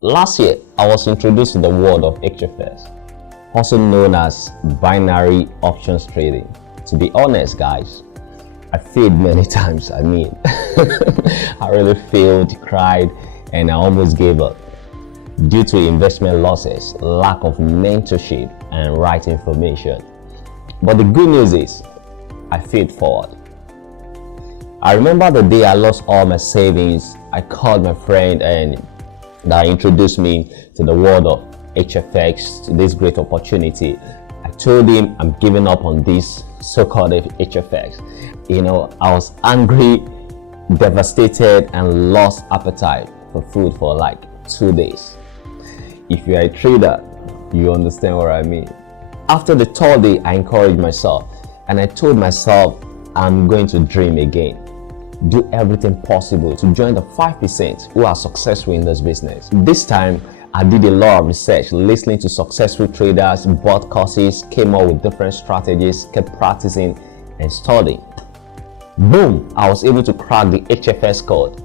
Last year, I was introduced to the world of HFS, also known as binary options trading. To be honest, guys, I failed many times. I really failed, cried, and I almost gave up due to investment losses, lack of mentorship, and right information. But the good news is, I failed forward. I remember the day I lost all my savings. I called my friend and that introduced me to the world of HFX, to this great opportunity. I told him I'm giving up on this so-called HFX. I was angry, devastated, and lost appetite for food for like 2 days. If you are a trader, you understand what I mean. After the third day, I encouraged myself and I told myself I'm going to dream again. Do everything possible to join the 5% who are successful in this business. This time, I did a lot of research, listening to successful traders, bought courses, came up with different strategies, kept practicing and studying. Boom! I was able to crack the HFS code.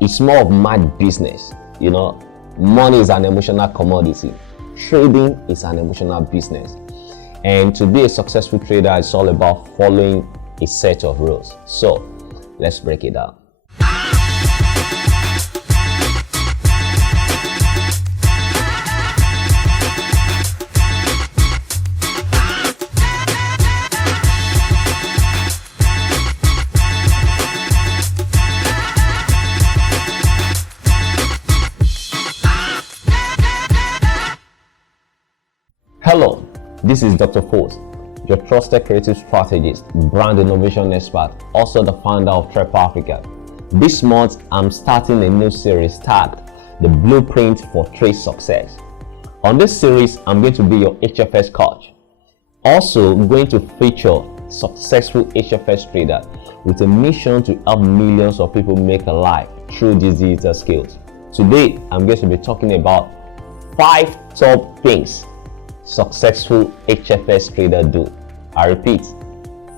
It's more of mad business. Money is an emotional commodity. Trading is an emotional business. And to be a successful trader, it's all about following a set of rules. So, let's break it down. Hello, this is Dr. Forex, your trusted creative strategist, brand innovation expert, also the founder of Trap Africa. This month, I'm starting a new series tagged The Blueprint for Trade Success. On this series, I'm going to be your HFS coach. Also going to feature successful HFS traders with a mission to help millions of people make a life through these digital skills. Today, I'm going to be talking about 5 top things successful HFS traders do. I repeat,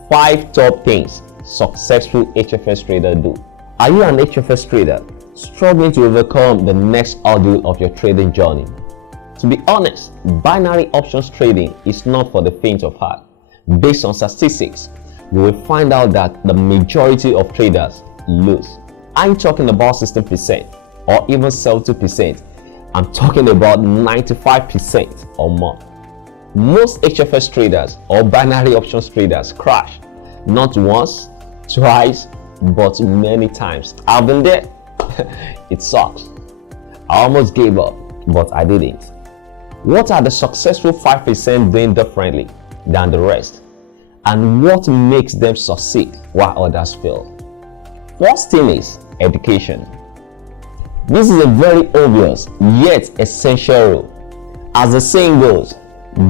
5 top things successful HFS traders do. Are you an HFS trader struggling to overcome the next ordeal of your trading journey? To be honest, binary options trading is not for the faint of heart. Based on statistics, you will find out that the majority of traders lose. I'm talking about 16% or even 70%. I'm talking about 95% or more. Most HFS traders or binary options traders crash, not once, twice, but many times. I've been there. It sucks. I almost gave up, but I didn't. What are the successful 5% doing differently than the rest? And what makes them succeed while others fail? First thing is education. This is a very obvious yet essential rule. As the saying goes,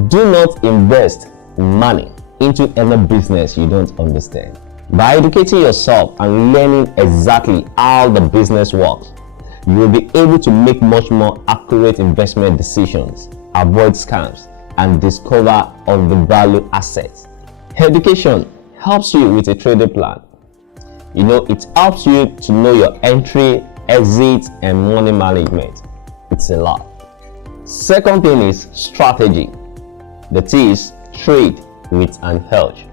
do not invest money into any business you don't understand. By educating yourself and learning exactly how the business works, you will be able to make much more accurate investment decisions, avoid scams, and discover undervalued assets. Education helps you with a trading plan. It helps you to know your entry, exit, and money management. It's a lot. Second thing is strategy. That is, trade with an edge.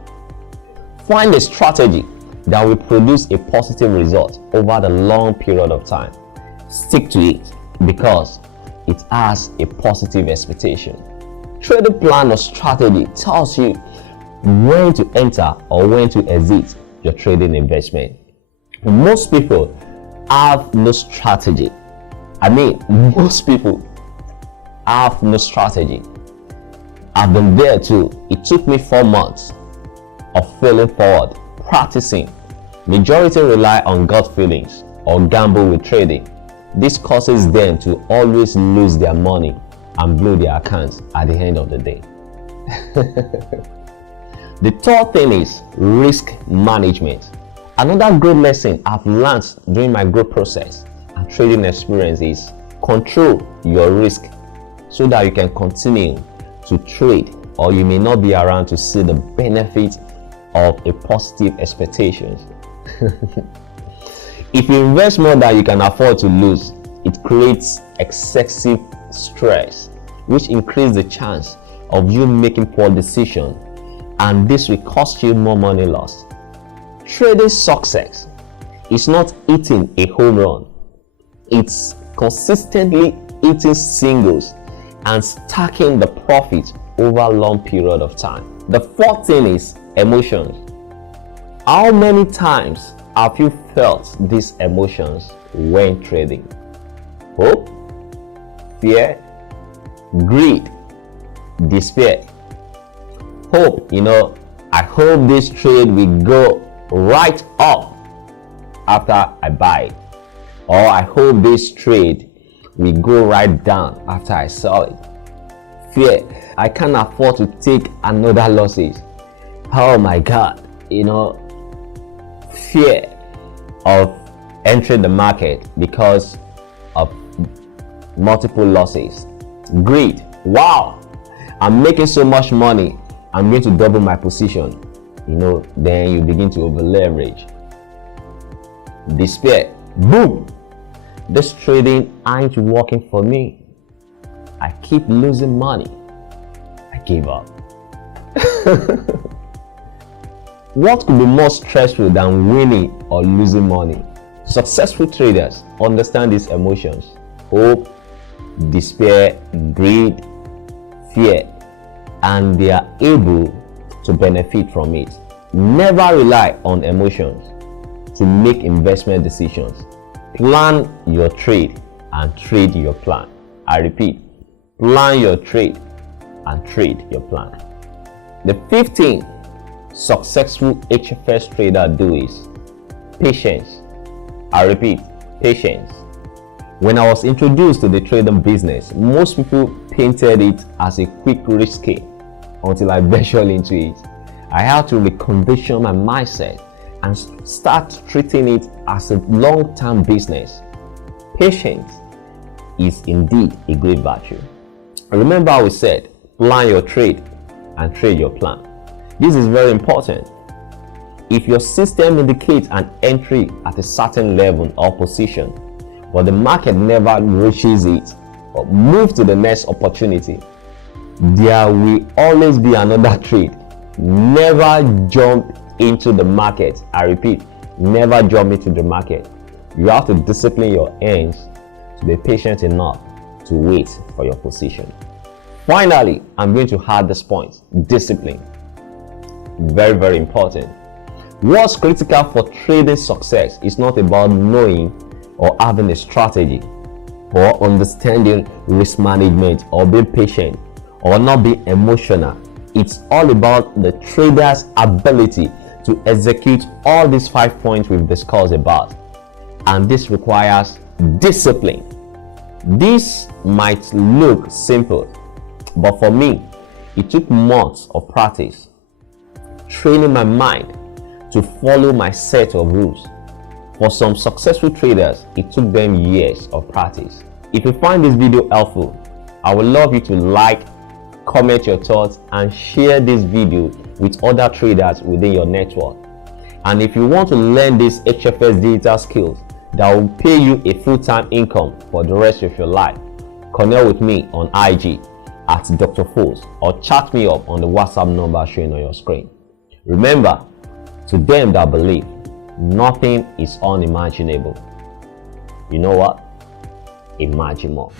Find a strategy that will produce a positive result over the long period of time. Stick to it because it has a positive expectation. Trading plan or strategy tells you when to enter or when to exit your trading investment. Most people have no strategy. Most people have no strategy. I've been there too. It took me 4 months of failing forward, practicing. Majority rely on gut feelings or gamble with trading. This causes them to always lose their money and blow their accounts at the end of the day. The third thing is risk management. Another great lesson I've learned during my growth process and trading experience is control your risk so that you can continue to trade, or you may not be around to see the benefit of a positive expectations. If you invest more than you can afford to lose, it creates excessive stress, which increases the chance of you making poor decisions, and this will cost you more money lost. Trading success is not hitting a home run. It's consistently hitting singles and stacking the profit over a long period of time. The fourth thing is emotions. How many times have you felt these emotions when trading? Hope, fear, greed, despair. Hope, I hope this trade will go right up after I buy it, or I hope this trade will go right down after I sell it. Fear, I can't afford to take another losses. Oh my God, fear of entering the market because of multiple losses. Greed, wow, I'm making so much money, I'm going to double my position. Then you begin to over leverage. Despair, boom, this trading ain't working for me. I keep losing money. I gave up. What could be more stressful than winning or losing money? Successful traders understand these emotions: hope, despair, greed, fear, and they are able to benefit from it. Never rely on emotions to make investment decisions. Plan your trade and trade your plan. I repeat, plan your trade and trade your plan. The 15th successful HFS trader do is patience. I repeat, patience. When I was introduced to the trading business, most people painted it as a quick risky until I ventured into it. I had to recondition my mindset and start treating it as a long-term business. Patience is indeed a great virtue. Remember how we said, plan your trade and trade your plan. This is very important. If your system indicates an entry at a certain level or position, but the market never reaches it or move to the next opportunity, there will always be another trade. Never jump into the market. I repeat, never jump into the market. You have to discipline your hands to be patient enough to wait for your position. Finally, I'm going to add this point: discipline. Very, very important. What's critical for trading success is not about knowing or having a strategy or understanding risk management or being patient or not being emotional. It's all about the trader's ability to execute all these 5 points we've discussed about, and this requires discipline. This might look simple, but for me, it took months of practice, training my mind to follow my set of rules. For some successful traders, it took them years of practice. If you find this video helpful, I would love you to like, comment your thoughts, and share this video with other traders within your network. And if you want to learn these HFS digital skills that will pay you a full-time income for the rest of your life, connect with me on IG at Dr. Foles or chat me up on the WhatsApp number showing on your screen. Remember, to them that believe, nothing is unimaginable. You know what? Imagine more.